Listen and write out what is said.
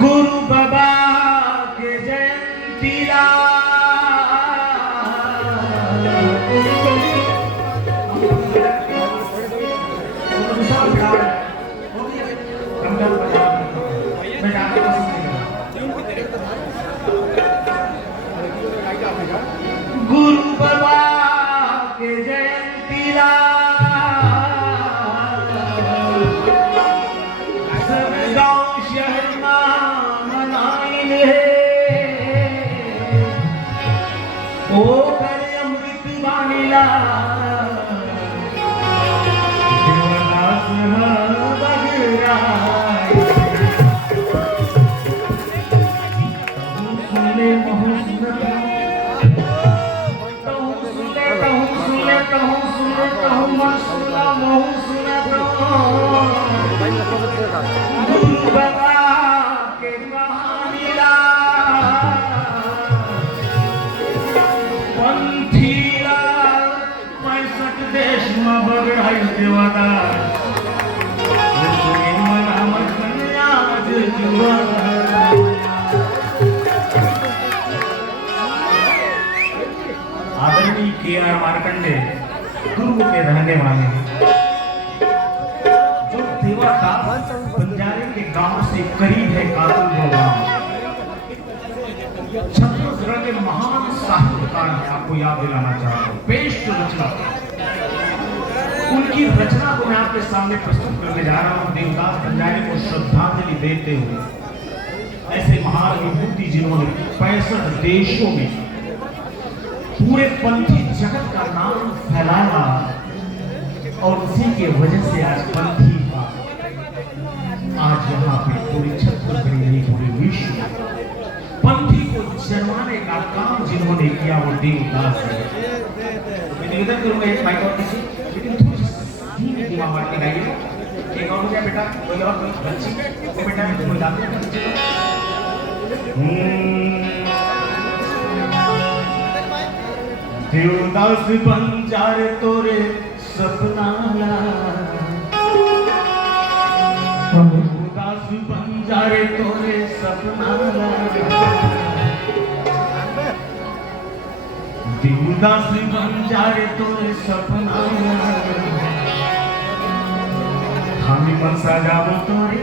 गुरु बाबा के जयंती गुरु बाबा के जयंती सब गाँव शहर मनाइले ओ कर अमृत बानीला देवदास बगराय सुने गुरु बाबा के कहानीला पंथीला 65 देश में बगड़ाई देवादास आदरणीय के.आर. मार्कंडे दुर्ग के रहने वाले जो देवादास बंजारे के गांव से करीब है कातुल गांव छत्तीसगढ़ के महान साहित्यकार है। आपको याद दिलाना चाहता हूँ बेस्ट रचना उनकी रचना को मैं आपके सामने प्रस्तुत करने जा रहा हूँ। देवदास बंजारे को श्रद्धांजलि देते हुए ऐसे महान विभूति जिन्होंने 65 देशों में पूरे पंथी जगत का नाम फैलाया और उसी के वजह से आज पंथी आज यहाँ पे पूरी छत्तीसगढ़ नहीं पूरे विश्व पंथी को जन्माने का काम जिन्होंने किया वो देवदास है। मैं निवेदन करूंगा एक माइक और किसी लेकिन थोड़ी धीमी धीमा बांटने का एक और हो गया बेटा कोई और कोई बच्ची वो बेटा कोई जाते हैं बच्चे देवदास बंजारे तोरे सपना देवदास बंजारे तोरे सपना देवदास बंजारे तोरे सपना हमें मन सजावो तोरे